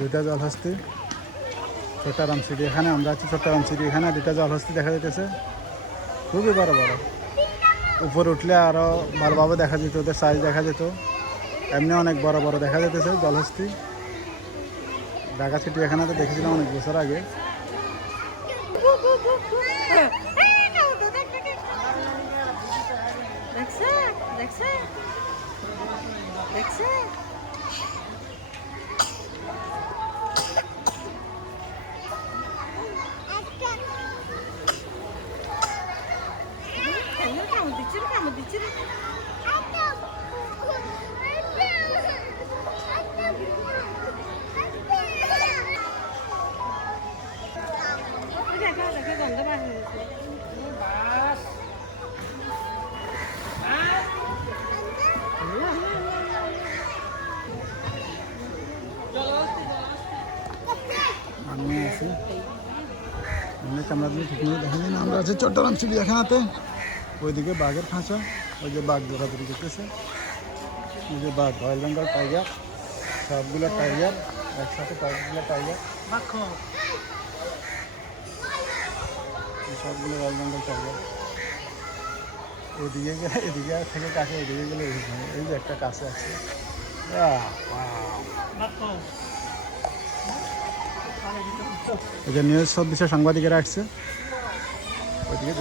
দুইটা জলহস্তি চট্টগ্রাম সিটি। এখানে আমরা আছি চট্টগ্রাম সিটি। এখানে দুইটা জলহস্তি দেখা যাইতেছে, খুবই বড় বড়। উপরে উঠলে আরও ভালোভাবে দেখা যেত, ওদের সাইজ দেখা যেত। এমনি অনেক বড় বড় দেখা যেতেছে জলহস্তি। ঢাকা সিটি এখানে তো দেখেছিলাম অনেক বছর আগে। আমি আছি ক্যামেরা দিয়ে ঠিক নিয়ে দেখেন না, আমরা আছি চট্টগ্রাম চিড়িয়াখানাতে। ওইদিকে বাঘের খাঁচা, ওই যে বাঘ দৌড়াদৌড়ি করতেছে, ওই যে বাঘ রয়্যাল বেঙ্গল টাইগার, সবগুলো টাইগার একসাথে, কয়েকগুলো টাইগার, সবগুলো রয়্যাল বেঙ্গল টাইগার। ওইদিকে গেলে এদিকে থেকে কাছে, ওইদিকে গেলে এই যে একটা কাছে আছে। এই যে নিউজ 24 সাংবাদিকেরা আসছে ওইদিকে।